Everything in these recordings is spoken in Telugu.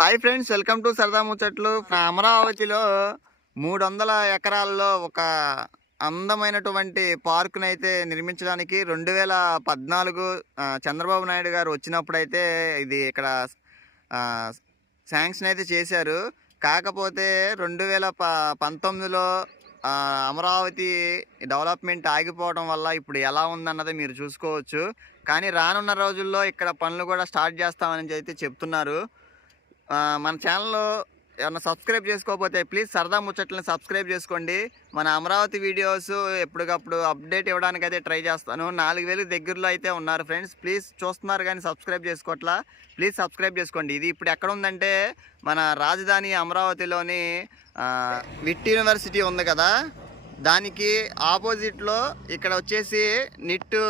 హాయ్ ఫ్రెండ్స్ వెల్కమ్ టు సరదా ముచ్చట్లు. అమరావతిలో మూడు వందల ఎకరాల్లో ఒక అందమైనటువంటి పార్కును అయితే నిర్మించడానికి రెండు వేల పద్నాలుగు చంద్రబాబు నాయుడు గారు వచ్చినప్పుడైతే ఇది ఇక్కడ శాంక్షన్ అయితే చేశారు. కాకపోతే రెండు వేల ప పంతొమ్మిదిలో అమరావతి డెవలప్మెంట్ ఆగిపోవడం వల్ల ఇప్పుడు ఎలా ఉందన్నది మీరు చూసుకోవచ్చు. కానీ రానున్న రోజుల్లో ఇక్కడ పనులు కూడా స్టార్ట్ చేస్తామని అయితే చెప్తున్నారు. మన ఛానల్లో ఏమన్నా సబ్స్క్రైబ్ చేసుకోకపోతే ప్లీజ్ సరదా ముచ్చట్లను సబ్స్క్రైబ్ చేసుకోండి. మన అమరావతి వీడియోస్ ఎప్పటికప్పుడు అప్డేట్ ఇవ్వడానికి అయితే ట్రై చేస్తాను. నాలుగు వేలు దగ్గరలో అయితే ఉన్నారు ఫ్రెండ్స్ ప్లీజ్ చూస్తున్నారు కానీ సబ్స్క్రైబ్ చేసుకోవట్లా. ప్లీజ్ సబ్స్క్రైబ్ చేసుకోండి. ఇది ఇప్పుడు ఎక్కడ ఉందంటే మన రాజధాని అమరావతిలోని విట్ యూనివర్సిటీ ఉంది కదా. దానికి ఆపోజిట్లో ఇక్కడ వచ్చేసి నిట్టు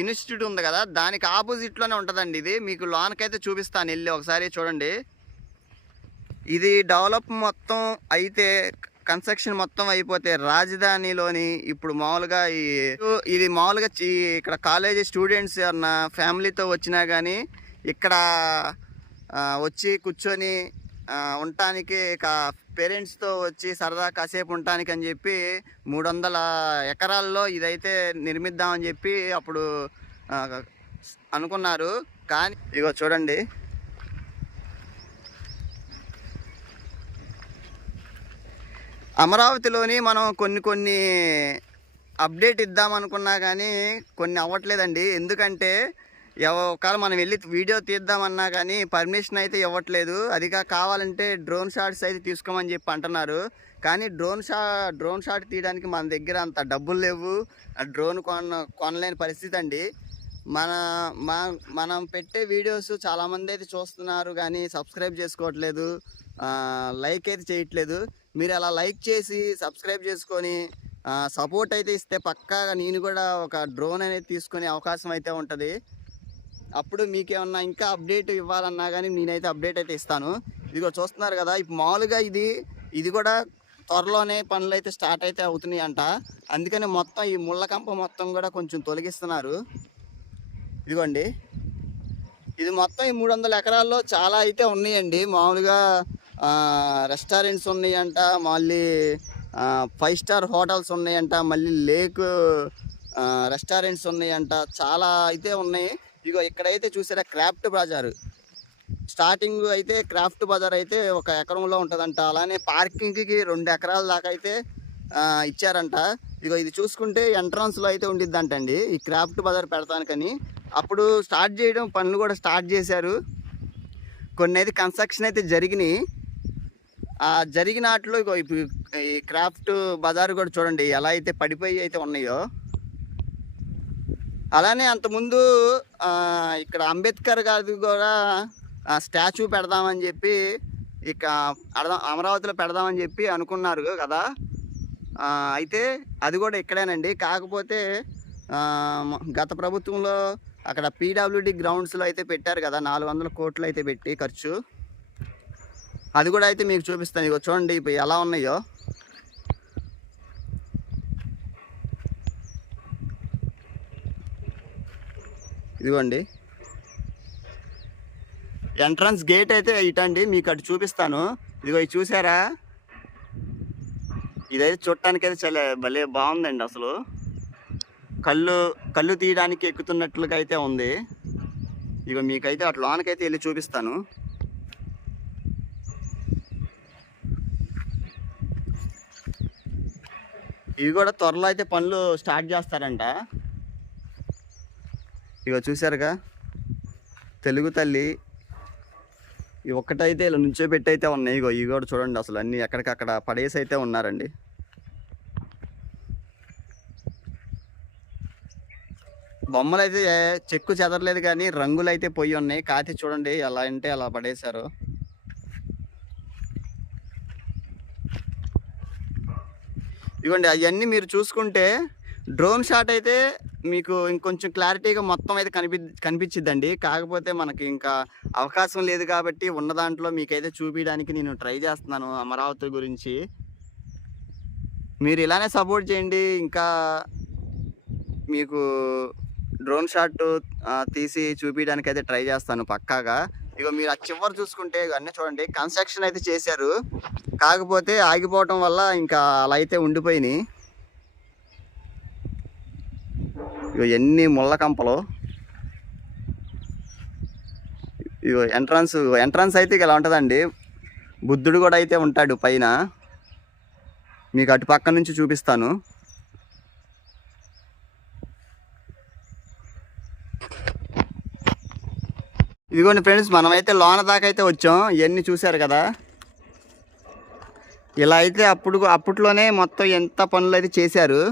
ఇన్స్టిట్యూట్ ఉంది కదా దానికి ఆపోజిట్లోనే ఉంటుందండి ఇది. మీకు లోనకైతే చూపిస్తాను వెళ్ళి ఒకసారి చూడండి. ఇది డెవలప్ మొత్తం అయితే కన్స్ట్రక్షన్ మొత్తం అయిపోతే రాజధానిలోని ఇప్పుడు మామూలుగా ఈ ఇది మామూలుగా ఈ ఇక్కడ కాలేజీ స్టూడెంట్స్ అన్న ఫ్యామిలీతో వచ్చినా కానీ ఇక్కడ వచ్చి కూర్చొని ఉండటానికి పేరెంట్స్తో వచ్చి సరదా కాసేపు ఉండటానికి అని చెప్పి మూడు వందల ఎకరాల్లో ఇదైతే నిర్మిద్దామని చెప్పి అప్పుడు అనుకున్నారు. కానీ ఇగో చూడండి. అమరావతిలోని మనం కొన్ని కొన్ని అప్డేట్ ఇద్దామనుకున్నా కానీ కొన్ని అవ్వట్లేదండి. ఎందుకంటే ఒకవేళ మనం వెళ్ళి వీడియో తీద్దామన్నా కానీ పర్మిషన్ అయితే ఇవ్వట్లేదు. అదిగా కావాలంటే డ్రోన్ షాట్స్ అయితే తీసుకోమని చెప్పి అంటున్నారు. కానీ డ్రోన్ షా డ్రోన్ షాట్ తీయడానికి మన దగ్గర అంత డబ్బులు లేవు. ఆ డ్రోన్ కొన కొనలేని పరిస్థితి అండి. మన మా మనం పెట్టే వీడియోస్ చాలామంది అయితే చూస్తున్నారు కానీ సబ్స్క్రైబ్ చేసుకోవట్లేదు. లైక్ అయితే చేయట్లేదు. మీరు అలా లైక్ చేసి సబ్స్క్రైబ్ చేసుకొని సపోర్ట్ అయితే ఇస్తే పక్కాగా నేను కూడా ఒక డ్రోన్ అనేది తీసుకునే అవకాశం అయితే ఉంటుంది. అప్పుడు మీకేమన్నా ఇంకా అప్డేట్ ఇవ్వాలన్నా కానీ నేనైతే అప్డేట్ అయితే ఇస్తాను. ఇదిగో చూస్తున్నారు కదా ఇప్పుడు మామూలుగా ఇది ఇది కూడా త్వరలోనే పనులు అయితే స్టార్ట్ అయితే అవుతున్నాయి అంట అందుకని మొత్తం ఈ ముళ్ళ కంప మొత్తం కూడా కొంచెం తొలగిస్తున్నారు. ఇదిగోండి. ఇది మొత్తం ఈ మూడు వందల ఎకరాల్లో చాలా అయితే ఉన్నాయండి. మామూలుగా రెస్టారెంట్స్ ఉన్నాయంట మళ్ళీ ఫైవ్ స్టార్ హోటల్స్ ఉన్నాయంట మళ్ళీ లేక్ రెస్టారెంట్స్ ఉన్నాయంట చాలా అయితే ఉన్నాయి. ఇగో ఇక్కడైతే చూసారా క్రాఫ్ట్ బజారు. స్టార్టింగ్ అయితే క్రాఫ్ట్ బజార్ అయితే ఒక ఎకరంలో ఉంటుందంట. అలానే పార్కింగ్కి రెండు ఎకరాల దాకా అయితే ఇచ్చారంట. ఇగో ఇది చూసుకుంటే ఎంట్రన్స్లో అయితే ఉండిద్దంటండి ఈ క్రాఫ్ట్ బజార్ పెడతానికని. అప్పుడు స్టార్ట్ చేయడం పనులు కూడా స్టార్ట్ చేశారు. కొన్ని అయితే కన్స్ట్రక్షన్ అయితే జరిగినాయి. ఆ జరిగిన వాటిలో ఇగో ఇప్పుడు ఈ క్రాఫ్ట్ బజార్ కూడా చూడండి ఎలా అయితే పడిపోయి అయితే ఉన్నాయో. అలానే అంతకుముందు ఇక్కడ అంబేద్కర్ గారిది కూడా స్టాచ్యూ పెడదామని చెప్పి ఇక అడదాం అమరావతిలో పెడదామని చెప్పి అనుకున్నారు కదా. అయితే అది కూడా ఇక్కడేనండి. కాకపోతే గత ప్రభుత్వంలో అక్కడ పీడబ్ల్యూడి గ్రౌండ్స్లో అయితే పెట్టారు కదా నాలుగు వందల కోట్లు అయితే పెట్టి ఖర్చు. అది కూడా అయితే మీకు చూపిస్తాను. ఇక చూడండి ఇప్పుడు ఎలా ఉన్నాయో. ఇదిగోండి. ఎంట్రన్స్ గేట్ అయితే ఇటండి మీకు అటు చూపిస్తాను. ఇదిగో ఇది చూసారా? ఇదైతే చూడటానికి అయితే చాలా భలే బాగుందండి అసలు. కళ్ళు కళ్ళు తీయడానికి ఎక్కుతున్నట్లుగా అయితే ఉంది. ఇక మీకైతే అటు లోనకైతే వెళ్ళి చూపిస్తాను. ఇవి కూడా త్వరలో అయితే పనులు స్టార్ట్ చేస్తారంట. ఇగో చూసారుగా తెలుగు తల్లి ఈ ఒక్కటైతే ఇలా నుంచోబెట్టి అయితే ఉన్నాయి. ఇగో ఇవి కూడా చూడండి అసలు అన్నీ ఎక్కడికక్కడ పడేసి అయితే ఉన్నారండి. బొమ్మలు అయితే చెక్కు చెదరలేదు కానీ రంగులు అయితే పోయి ఉన్నాయి. కాతి చూడండి ఎలా అంటే అలా పడేశారు. ఇవ్వండి అవన్నీ మీరు చూసుకుంటే డ్రోన్ షాట్ అయితే మీకు ఇంకొంచెం క్లారిటీగా మొత్తం అయితే కనిపి కనిపించిద్దండి కాకపోతే మనకి ఇంకా అవకాశం లేదు కాబట్టి ఉన్న దాంట్లో మీకైతే చూపించడానికి నేను ట్రై చేస్తున్నాను అమరావతి గురించి. మీరు ఇలానే సపోర్ట్ చేయండి. ఇంకా మీకు డ్రోన్ షాట్ తీసి చూపించడానికి అయితే ట్రై చేస్తాను పక్కాగా. ఇగో మీరు ఆ చివరి చూసుకుంటే అన్నీ చూడండి. కన్స్ట్రక్షన్ అయితే చేశారు. కాకపోతే ఆగిపోవటం వల్ల ఇంకా అలా అయితే ఉండిపోయినాయి. ఇగో ఎన్ని ముళ్ళ కంపలు. ఇగో ఎంట్రన్స్ ఎంట్రన్స్ అయితే ఇక ఇలా ఉంటుందండి? బుద్ధుడు కూడా అయితే ఉంటాడు పైన. మీకు అటు పక్క నుంచి చూపిస్తాను. ఇదిగోండి ఫ్రెండ్స్ మనమైతే లోన దాకా అయితే వచ్చాం. ఇవన్నీ చూశారు కదా? ఇలా అయితే అప్పుడు అప్పట్లోనే మొత్తం ఎంత పనులు అయితే చేశారు.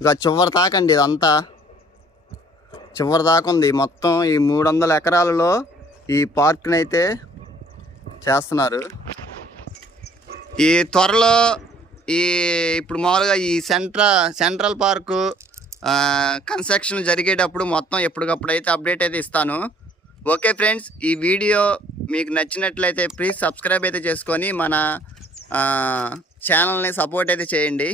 ఇక చివరి తాకండి ఇదంతా. చివరి దాకా ఉంది. మొత్తం ఈ మూడు వందల ఎకరాలలో ఈ పార్క్ని అయితే చేస్తున్నారు. ఈ త్వరలో ఈ ఇప్పుడు మామూలుగా ఈ సెంట్ర సెంట్రల్ పార్కు కన్స్ట్రక్షన్ జరిగేటప్పుడు మొత్తం ఎప్పటికప్పుడు అయితే అప్డేట్ అయితే ఇస్తాను. ఓకే ఫ్రెండ్స్ ఈ వీడియో మీకు నచ్చినట్లయితే ప్లీజ్ సబ్స్క్రైబ్ అయితే చేసుకొని మన ఛానల్ని సపోర్ట్ అయితే చేయండి.